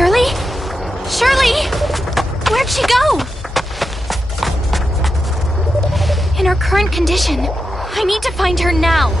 Shirley? Shirley! Where'd she go? In her current condition, I need to find her now.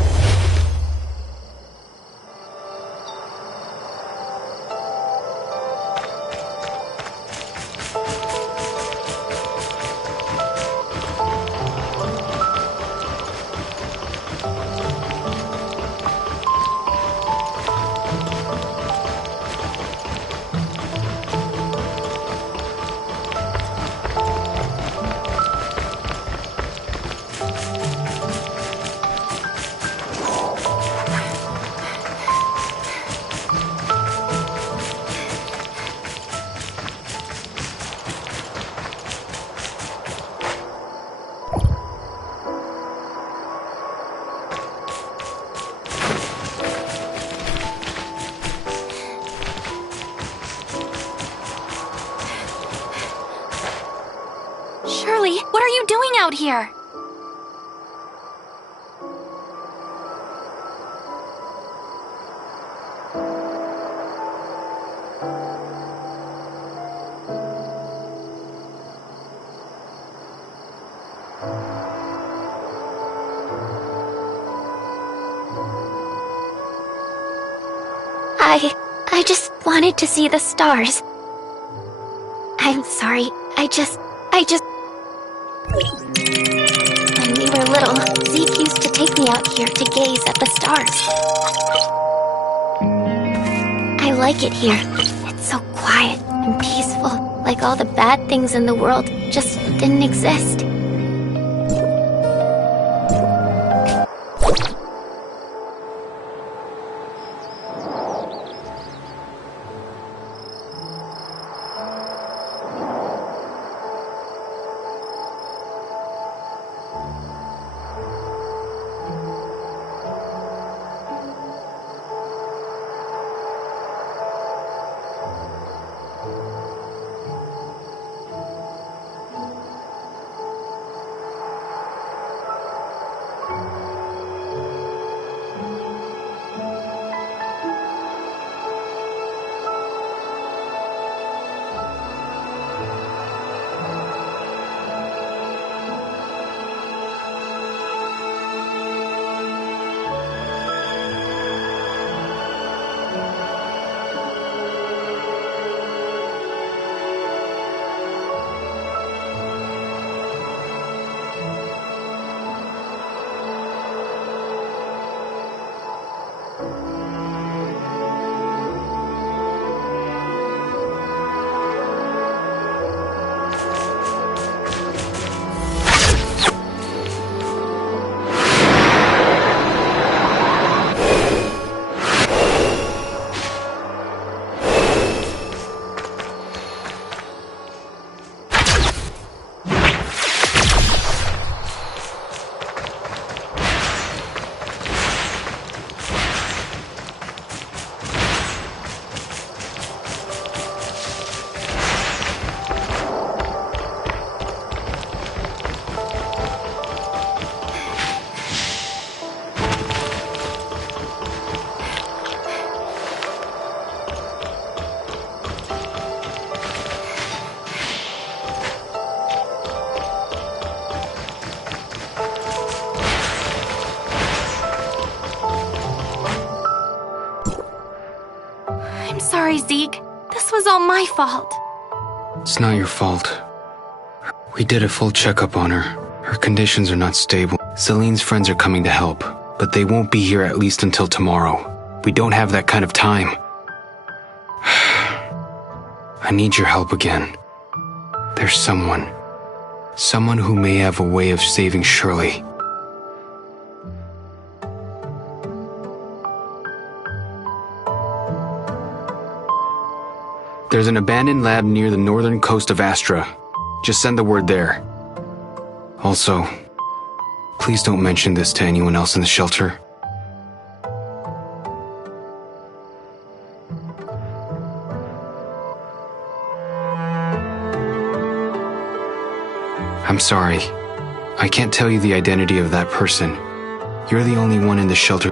Shirley, what are you doing out here? I just wanted to see the stars. I'm sorry, I just... When we were little, Zeke used to take me out here to gaze at the stars. I like it here. It's so quiet and peaceful, like all the bad things in the world just didn't exist. Sorry, Zeke. This was all my fault. It's not your fault. We did a full checkup on her. Her conditions are not stable. Celine's friends are coming to help, but they won't be here at least until tomorrow. We don't have that kind of time. I need your help again. There's someone who may have a way of saving Shirley. There's an abandoned lab near the northern coast of Astra. Just send the word there. Also, please don't mention this to anyone else in the shelter. I'm sorry. I can't tell you the identity of that person. You're the only one in the shelter.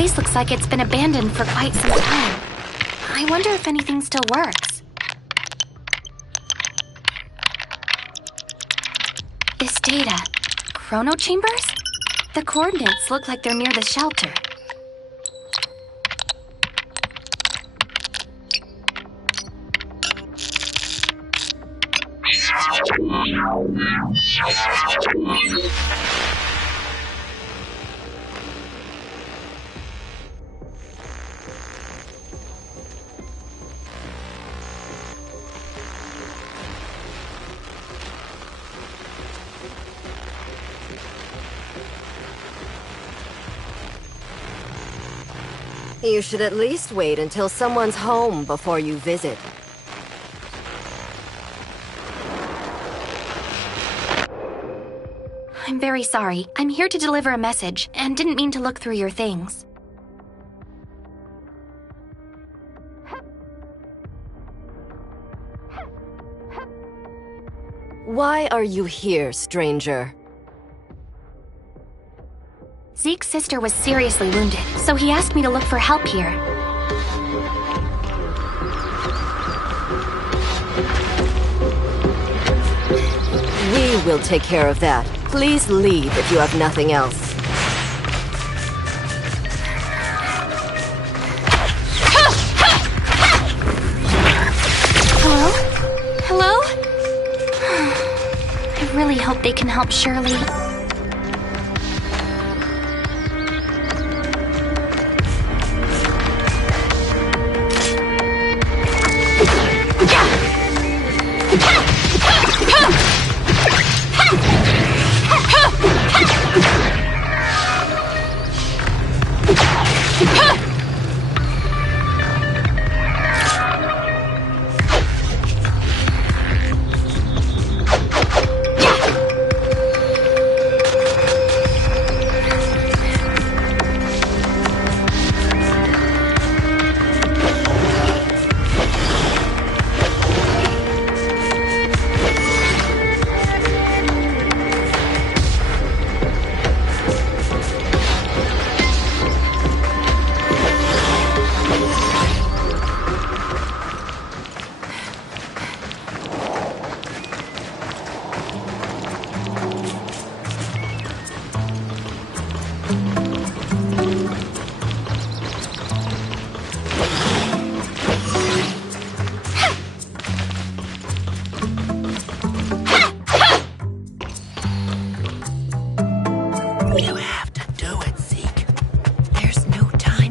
place looks like it's been abandoned for quite some time. I wonder if anything still works. This data. Chrono chambers? The coordinates look like they're near the shelter. You should at least wait until someone's home before you visit. I'm very sorry. I'm here to deliver a message, and didn't mean to look through your things. Why are you here, stranger? Zeke's sister was seriously wounded, so he asked me to look for help here. We will take care of that. Please leave if you have nothing else. Hello? Hello? I really hope they can help Shirley.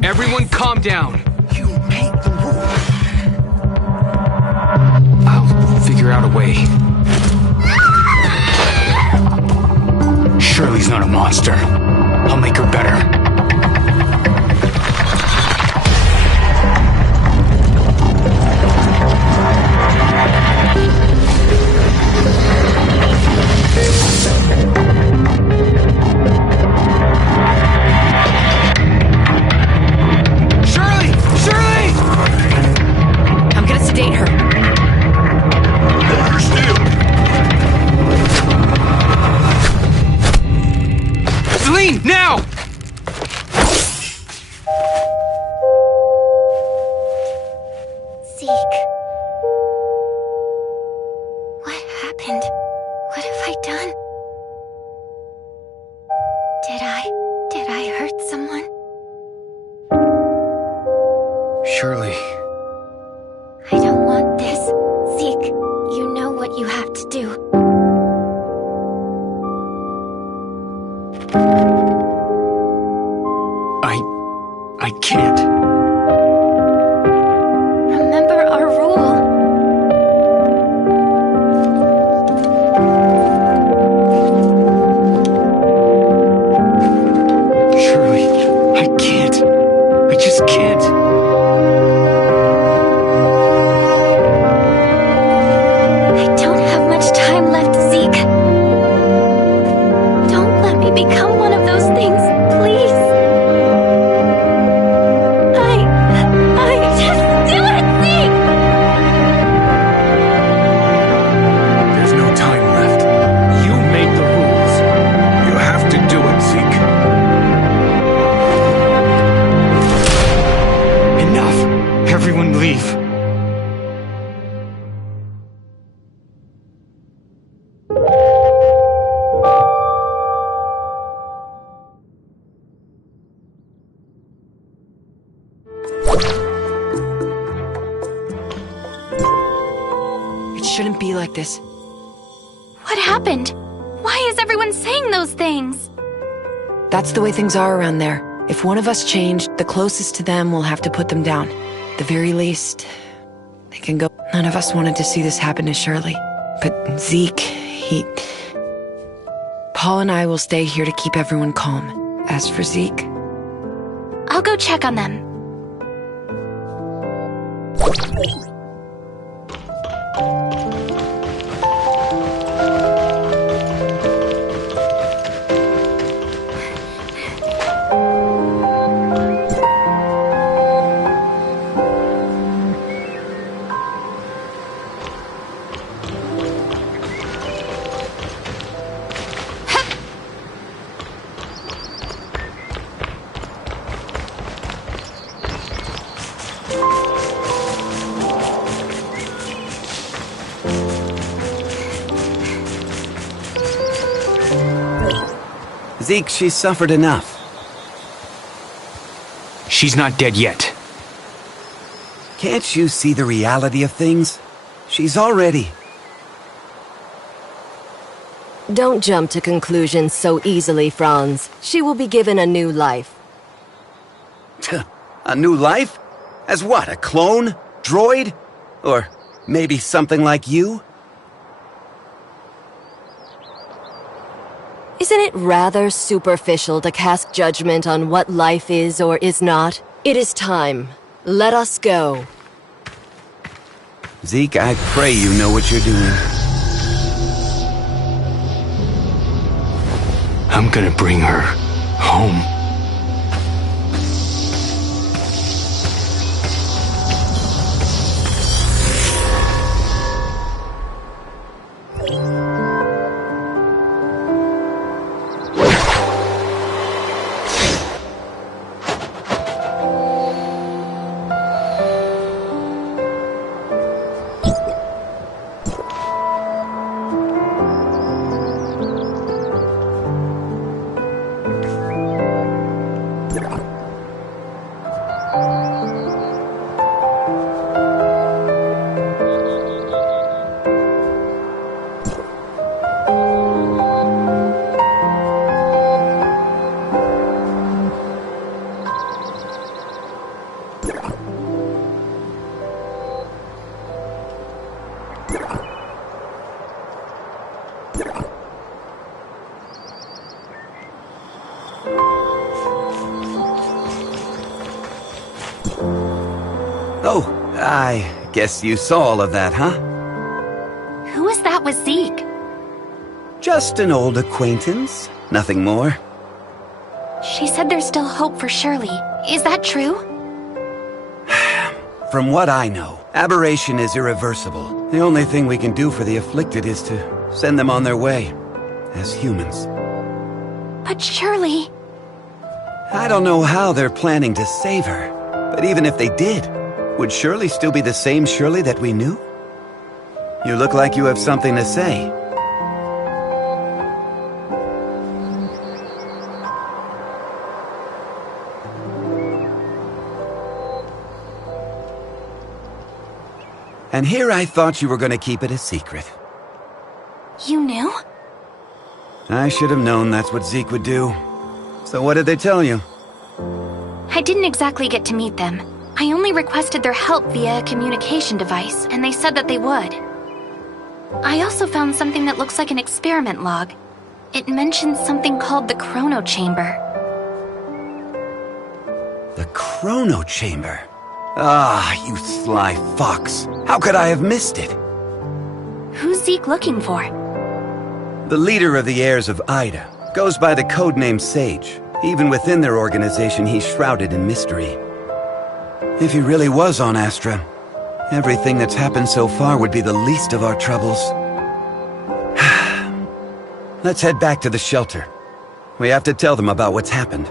Everyone calm down. You make the rules. I'll figure out a way. Shirley's not a monster. I'll make her better. Now! Zeke. What happened? What have I done? Did I hurt someone? Shirley. I don't want this. Zeke, you know what you have to do. I can't. Remember our rule. Shirley, I can't. I just can't. I don't have much time left, Zeke. Don't let me become one of those things, please. got this. What happened? Why is everyone saying those things? That's the way things are around there. If one of us changed, the closest to them will have to put them down. At the very least, they can go. None of us wanted to see this happen to Shirley. But Zeke, Paul and I will stay here to keep everyone calm. As for Zeke... I'll go check on them. Zeke, she's suffered enough. She's not dead yet. Can't you see the reality of things? She's already... Don't jump to conclusions so easily, Franz. She will be given a new life. A new life? As what, a clone? Droid? Or maybe something like you? Isn't it rather superficial to cast judgment on what life is or is not? It is time. Let us go. Zeke, I pray you know what you're doing. I'm gonna bring her home. Oh, I guess you saw all of that, huh? Who is that with Zeke? Just an old acquaintance. Nothing more. She said there's still hope for Shirley. Is that true? From what I know, aberration is irreversible. The only thing we can do for the afflicted is to send them on their way. As humans. But Shirley... I don't know how they're planning to save her. But even if they did, would Shirley still be the same Shirley that we knew? You look like you have something to say. And here I thought you were going to keep it a secret. You knew? I should have known that's what Zeke would do. So what did they tell you? I didn't exactly get to meet them. I only requested their help via a communication device, and they said that they would. I also found something that looks like an experiment log. It mentions something called the Chrono Chamber. The Chrono Chamber? Ah, you sly fox. How could I have missed it? Who's Zeke looking for? The leader of the heirs of Ida goes by the codename Sage. Even within their organization, he's shrouded in mystery. If he really was on Astra, everything that's happened so far would be the least of our troubles. Let's head back to the shelter. We have to tell them about what's happened.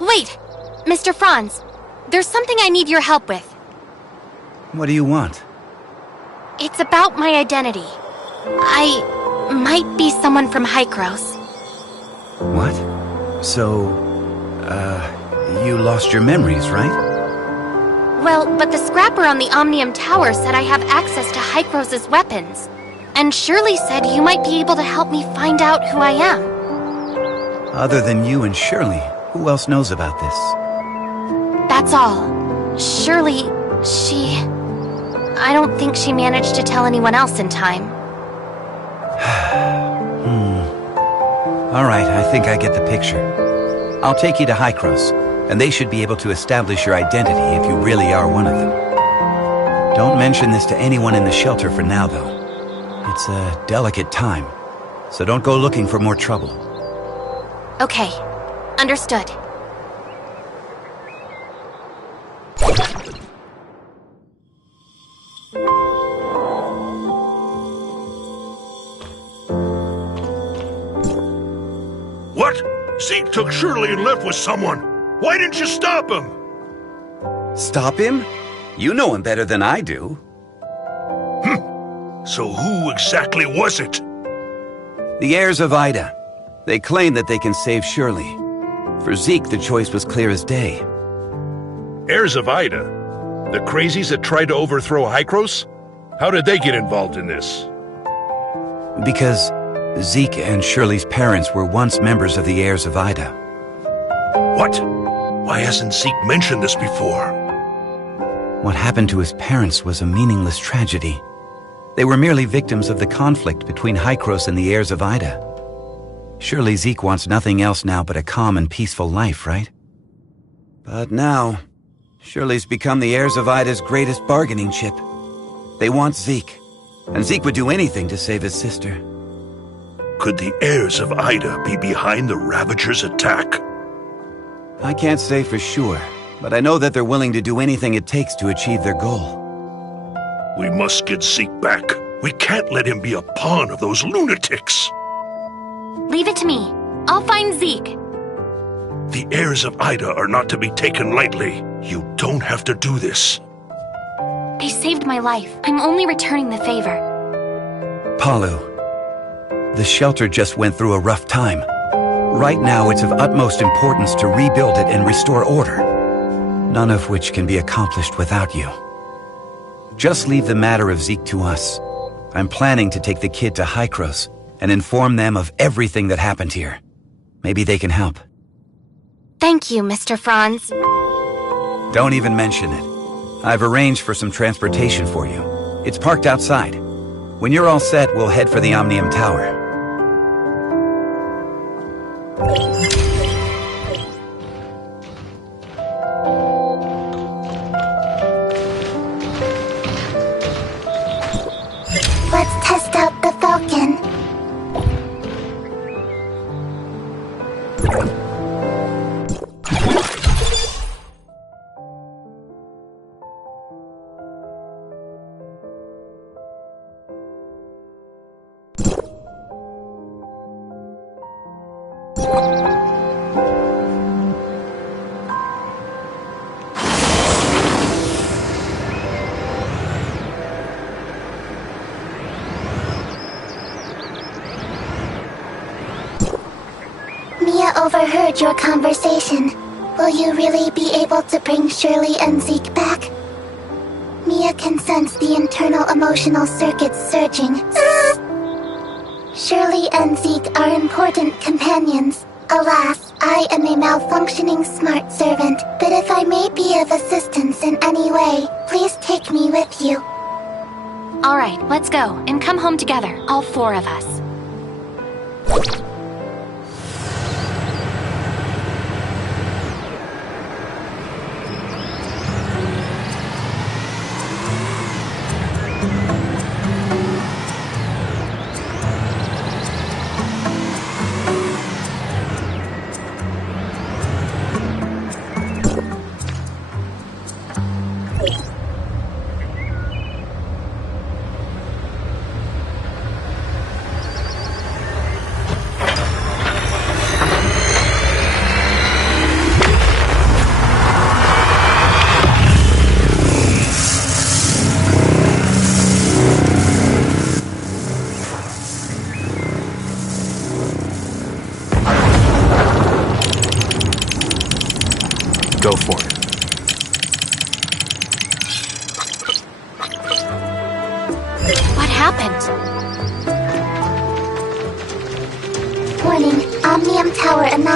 Wait! Mr. Franz, there's something I need your help with. What do you want? It's about my identity. I might be someone from Hykros. What? So, you lost your memories, right? Well, but the scrapper on the Omnium Tower said I have access to Hykros' weapons. And Shirley said you might be able to help me find out who I am. Other than you and Shirley, who else knows about this? That's all. Shirley, I don't think she managed to tell anyone else in time. Alright, I think I get the picture. I'll take you to Hykros, and they should be able to establish your identity if you really are one of them. Don't mention this to anyone in the shelter for now, though. It's a delicate time, so don't go looking for more trouble. Okay, understood. What? Zeke took Shirley and left with someone. Why didn't you stop him? Stop him? You know him better than I do. So who exactly was it? The heirs of Ida. They claim that they can save Shirley. For Zeke, the choice was clear as day. Heirs of Ida? The crazies that tried to overthrow Hykros? How did they get involved in this? Because Zeke and Shirley's parents were once members of the heirs of Ida. What? Why hasn't Zeke mentioned this before? What happened to his parents was a meaningless tragedy. They were merely victims of the conflict between Hykros and the heirs of Ida. Surely Zeke wants nothing else now but a calm and peaceful life, right? But now, Shirley's become the heirs of Ida's greatest bargaining chip. They want Zeke, and Zeke would do anything to save his sister. Could the heirs of Ida be behind the Ravagers' attack? I can't say for sure, but I know that they're willing to do anything it takes to achieve their goal. We must get Zeke back. We can't let him be a pawn of those lunatics. Leave it to me. I'll find Zeke. The heirs of Ida are not to be taken lightly. You don't have to do this. They saved my life. I'm only returning the favor. Palu, the shelter just went through a rough time. Right now, it's of utmost importance to rebuild it and restore order, none of which can be accomplished without you. Just leave the matter of Zeke to us. I'm planning to take the kid to Hykros and inform them of everything that happened here. Maybe they can help. Thank you, Mr. Franz. Don't even mention it. I've arranged for some transportation for you. It's parked outside. When you're all set, we'll head for the Omnium Tower. Let's test out the Falcon. Mia overheard your conversation. Will you really be able to bring Shirley and Zeke back? Mia can sense the internal emotional circuits surging. Shirley and Zeke are important companions. Alas, I am a malfunctioning smart servant, but if I may be of assistance in any way, please take me with you. All right, let's go and come home together, all four of us.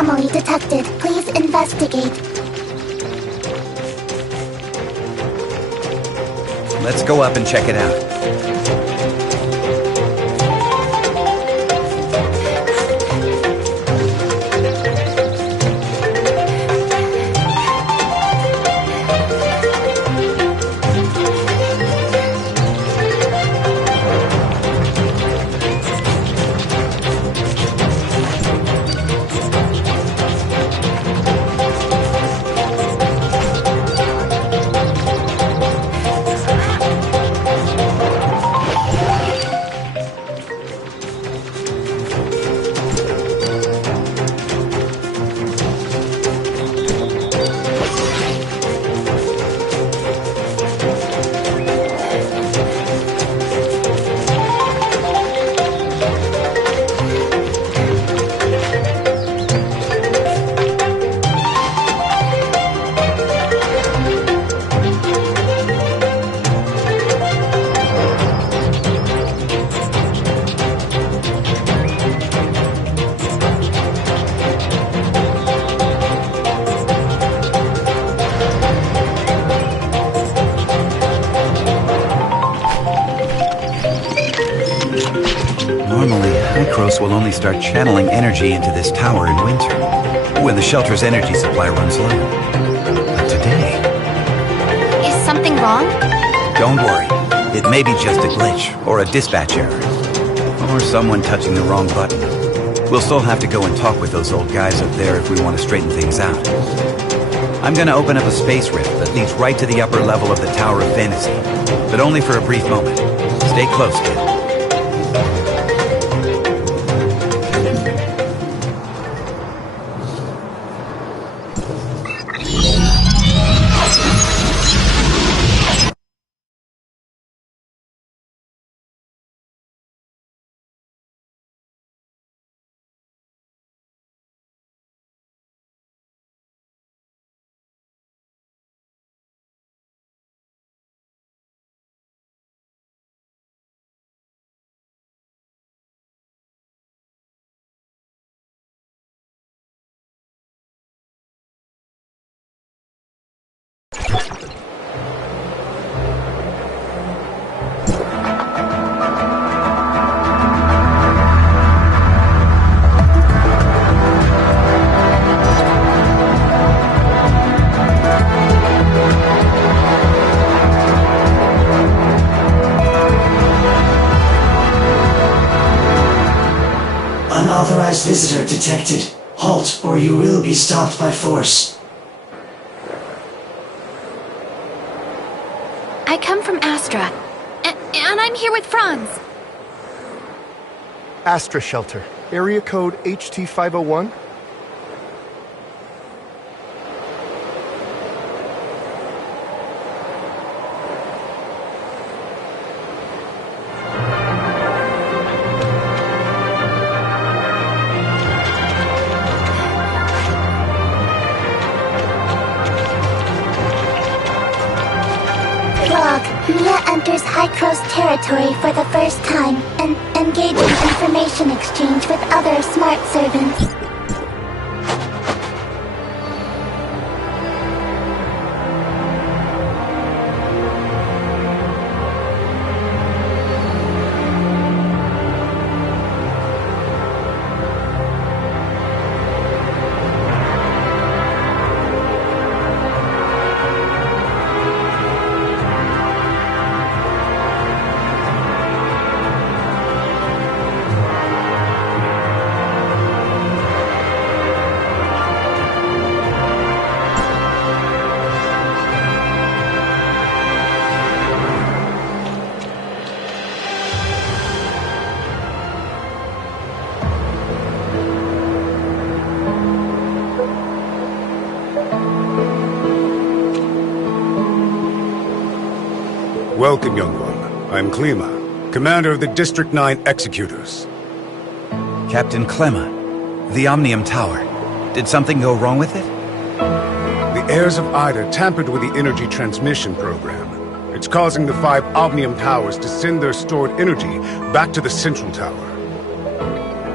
anomaly detected. Please investigate. Let's go up and check it out. Normally, Hykros will only start channeling energy into this tower in winter, when the shelter's energy supply runs low. But today... Is something wrong? Don't worry. It may be just a glitch, or a dispatch error. Or someone touching the wrong button. We'll still have to go and talk with those old guys up there if we want to straighten things out. I'm gonna open up a space rift that leads right to the upper level of the Tower of Fantasy, but only for a brief moment. Stay close, kid. Unauthorized visitor detected. Halt, or you will be stopped by force. I come from Astra, and I'm here with Franz. Astra Shelter, area code HT501. Mia enters Hykros territory for the first time and engage in information exchange with other smart servants. Welcome, young one. I'm Klima, commander of the District 9 Executors. Captain Clemma, the Omnium Tower. Did something go wrong with it? The heirs of Ida tampered with the energy transmission program. It's causing the 5 Omnium Towers to send their stored energy back to the Central Tower.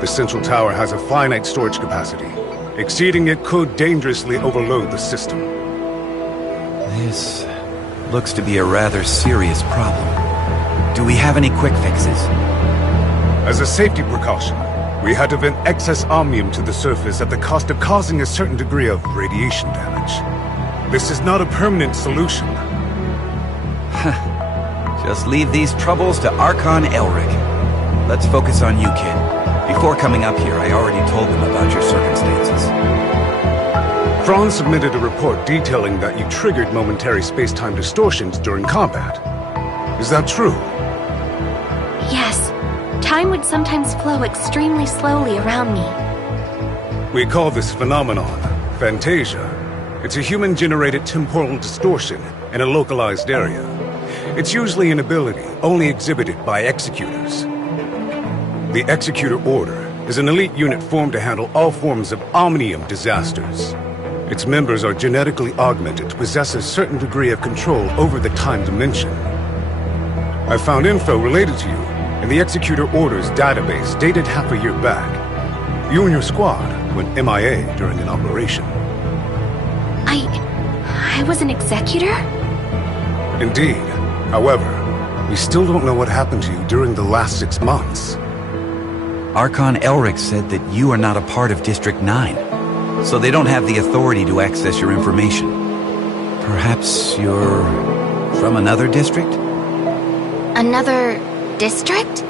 The Central Tower has a finite storage capacity, Exceeding it could dangerously overload the system. This looks to be a rather serious problem. Do we have any quick fixes? As a safety precaution, we had to vent excess omnium to the surface at the cost of causing a certain degree of radiation damage. This is not a permanent solution. Just leave these troubles to Archon Elric. Let's focus on you, kid. Before coming up here, I already told them about your circumstances. Franz submitted a report detailing that you triggered momentary space-time distortions during combat. Is that true? Yes. Time would sometimes flow extremely slowly around me. We call this phenomenon Phantasia. It's a human-generated temporal distortion in a localized area. It's usually an ability only exhibited by Executors. The Executor Order is an elite unit formed to handle all forms of omnium disasters. Its members are genetically augmented to possess a certain degree of control over the time dimension. I found info related to you in the Executor Order's database dated half a year back. You and your squad went MIA during an operation. I was an Executor? Indeed. However, we still don't know what happened to you during the last 6 months. Archon Elric said that you are not a part of District 9, so they don't have the authority to access your information. Perhaps you're from another district? Another district?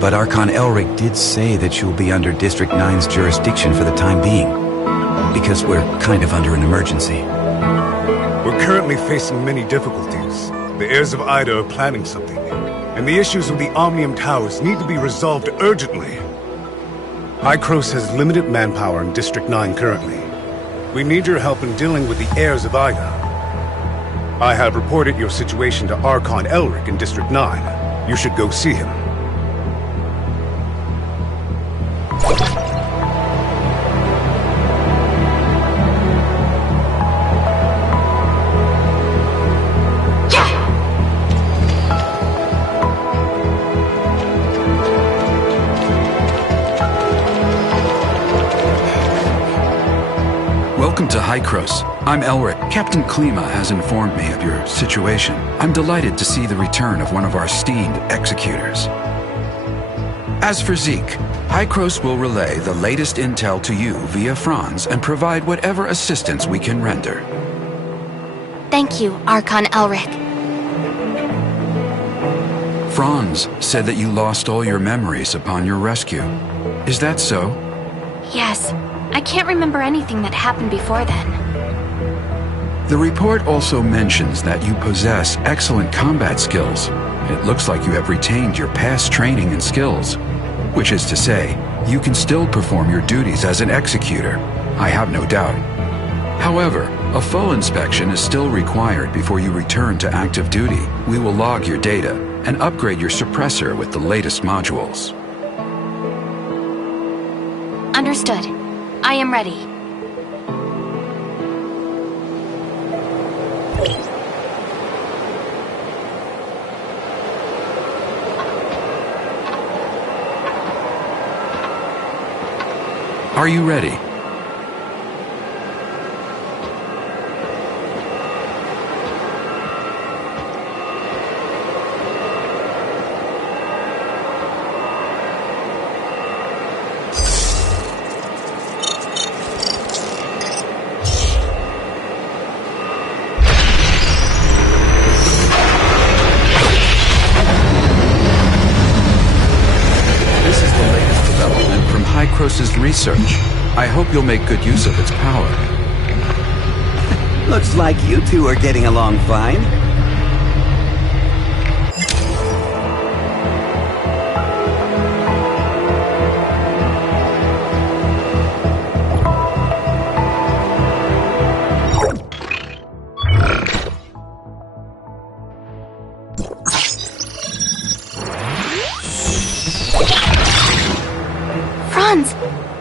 But Archon Elric did say that you'll be under District 9's jurisdiction for the time being, because we're kind of under an emergency. We're currently facing many difficulties. The heirs of Ida are planning something, and the issues with the Omnium Towers need to be resolved urgently. Hykros has limited manpower in District 9 currently. We need your help in dealing with the heirs of Ida. I have reported your situation to Archon Elric in District 9. You should go see him. Welcome to Hykros. I'm Elric. Captain Klima has informed me of your situation. I'm delighted to see the return of one of our esteemed executors. As for Zeke, Hykros will relay the latest intel to you via Franz and provide whatever assistance we can render. Thank you, Archon Elric. Franz said that you lost all your memories upon your rescue. Is that so? Yes. I can't remember anything that happened before then. The report also mentions that you possess excellent combat skills. It looks like you have retained your past training and skills, which is to say, you can still perform your duties as an executor. I have no doubt. However, a full inspection is still required before you return to active duty. We will log your data and upgrade your suppressor with the latest modules. Understood. I am ready. Are you ready? Hykros's research. I hope you'll make good use of its power. Looks like you two are getting along fine.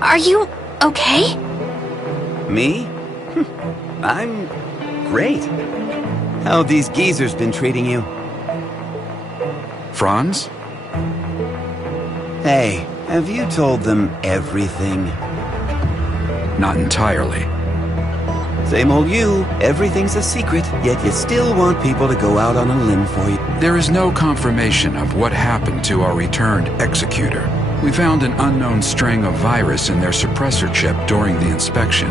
Are you okay? Me? I'm great. How have these geezers been treating you? Franz? Hey, have you told them everything? not entirely. Same old you. Everything's a secret, yet you still want people to go out on a limb for you. There is no confirmation of what happened to our returned executor. We found an unknown string of virus in their suppressor chip during the inspection.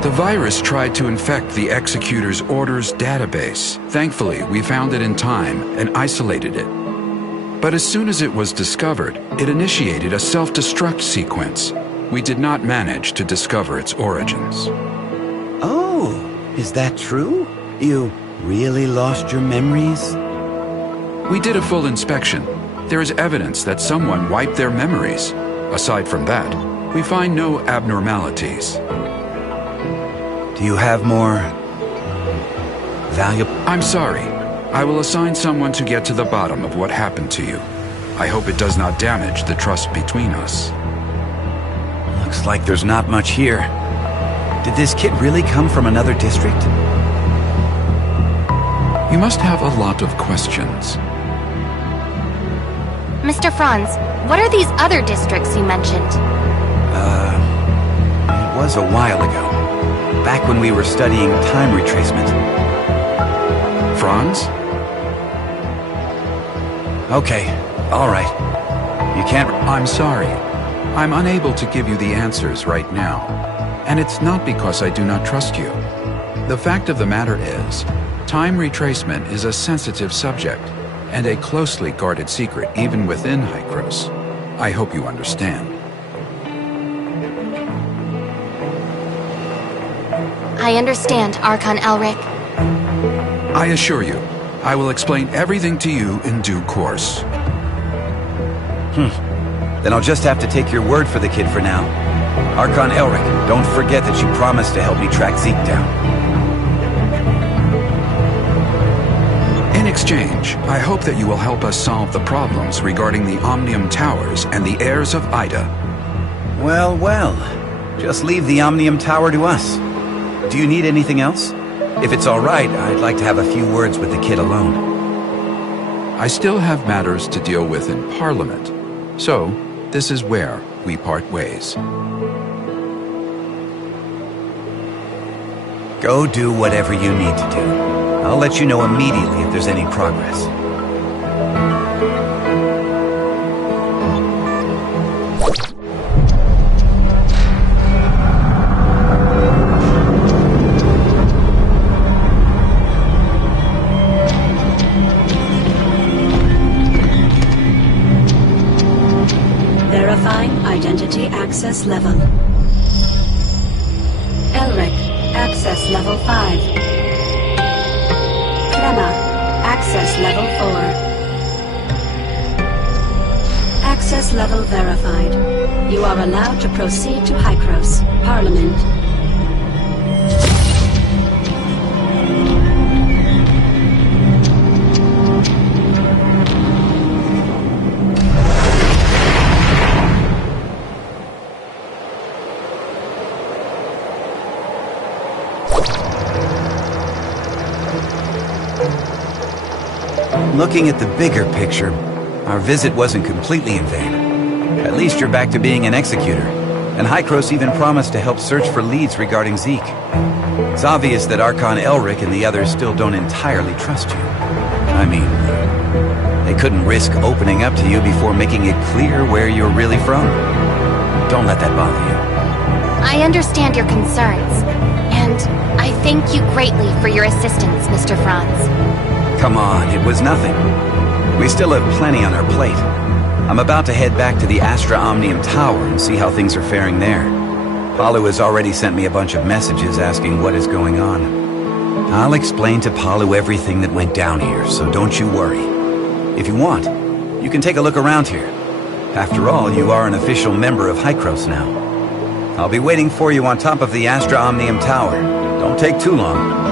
The virus tried to infect the executor's orders database. Thankfully, we found it in time and isolated it. But as soon as it was discovered, it initiated a self-destruct sequence. We did not manage to discover its origins. Oh, is that true? You really lost your memories? We did a full inspection. There is evidence that someone wiped their memories. Aside from that, we find no abnormalities. Do you have more valuable? I'm sorry. I will assign someone to get to the bottom of what happened to you. I hope it does not damage the trust between us. Looks like there's not much here. Did this kid really come from another district? You must have a lot of questions. Mr. Franz, what are these other districts you mentioned? It was a while ago. Back when we were studying time retracement. Franz? Okay, all right. You can't... I'm sorry. I'm unable to give you the answers right now. And it's not because I do not trust you. The fact of the matter is, time retracement is a sensitive subject, and a closely guarded secret even within Hykros. I hope you understand. I understand, Archon Elric. I assure you, I will explain everything to you in due course. Then I'll just have to take your word for the kid for now. Archon Elric, don't forget that you promised to help me track Zeke down. In exchange, I hope that you will help us solve the problems regarding the Omnium Towers and the heirs of Ida. Well, well. Just leave the Omnium Tower to us. Do you need anything else? If it's all right, I'd like to have a few words with the kid alone. I still have matters to deal with in Parliament, so this is where we part ways. Go do whatever you need to do. I'll let you know immediately if there's any progress. Verifying identity access level. Elric, access level 5. Clemma, access level 4. Access level verified. You are allowed to proceed to Hykros, Parliament. Looking at the bigger picture, our visit wasn't completely in vain. At least you're back to being an executor, and Hykros even promised to help search for leads regarding Zeke. It's obvious that Archon Elric and the others still don't entirely trust you. I mean, they couldn't risk opening up to you before making it clear where you're really from. Don't let that bother you. I understand your concerns, and I thank you greatly for your assistance, Mr. Franz. Come on, it was nothing. We still have plenty on our plate. I'm about to head back to the Astra Omnium Tower and see how things are faring there. Palu has already sent me a bunch of messages asking what is going on. I'll explain to Palu everything that went down here, so don't you worry. If you want, you can take a look around here. After all, you are an official member of Hykros now. I'll be waiting for you on top of the Astra Omnium Tower. Don't take too long.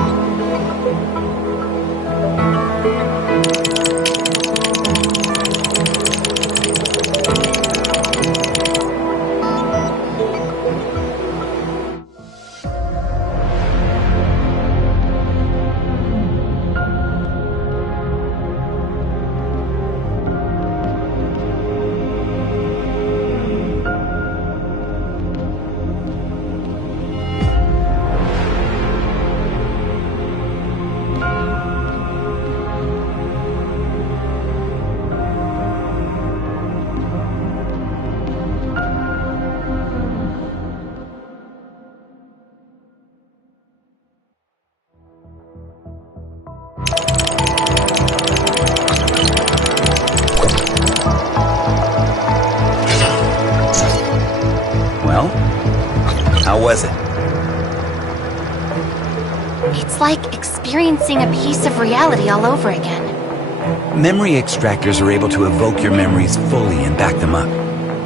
was it? It's like experiencing a piece of reality all over again. Memory extractors are able to evoke your memories fully and back them up.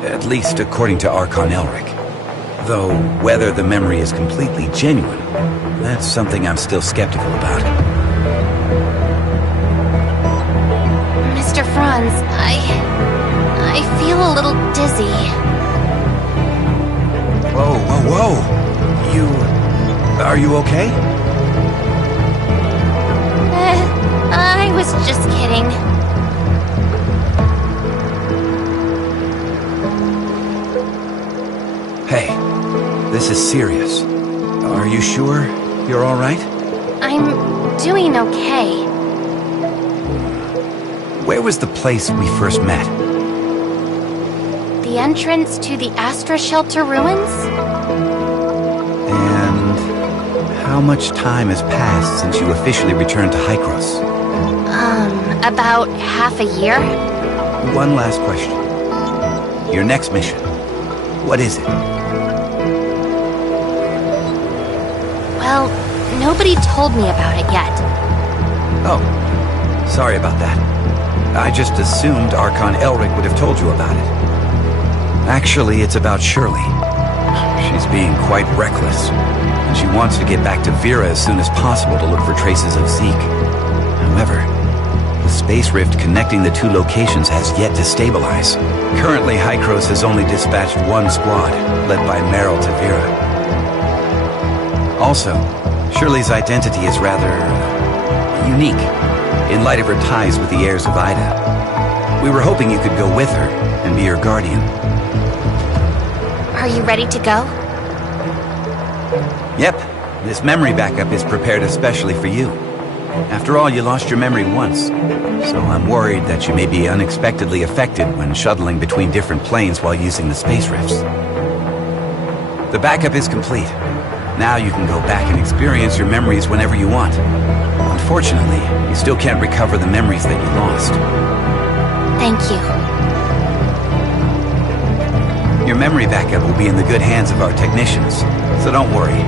At least according to Archon Elric. Though, whether the memory is completely genuine, that's something I'm still skeptical about. Mr. Franz, I feel a little dizzy. Whoa, whoa, whoa! Are you okay? I was just kidding. Hey, this is serious. Are you sure you're all right? I'm doing okay. Where was the place we first met? The entrance to the Astra Shelter ruins? And how much time has passed since you officially returned to Hykros? About half a year? One last question. Your next mission, what is it? Well, nobody told me about it yet. Oh, sorry about that. I just assumed Archon Elric would have told you about it. Actually, it's about Shirley. She's being quite reckless, and she wants to get back to Vera as soon as possible to look for traces of Zeke. However, the space rift connecting the two locations has yet to stabilize. Currently, Hykros has only dispatched one squad, led by Meryl to Vera. Also, Shirley's identity is rather unique, in light of her ties with the heirs of Ida. We were hoping you could go with her and be her guardian. Are you ready to go? Yep, this memory backup is prepared especially for you. After all, you lost your memory once, so I'm worried that you may be unexpectedly affected when shuttling between different planes while using the space rifts. The backup is complete. Now you can go back and experience your memories whenever you want. Unfortunately, you still can't recover the memories that you lost. Thank you. Your memory backup will be in the good hands of our technicians, so don't worry.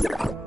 You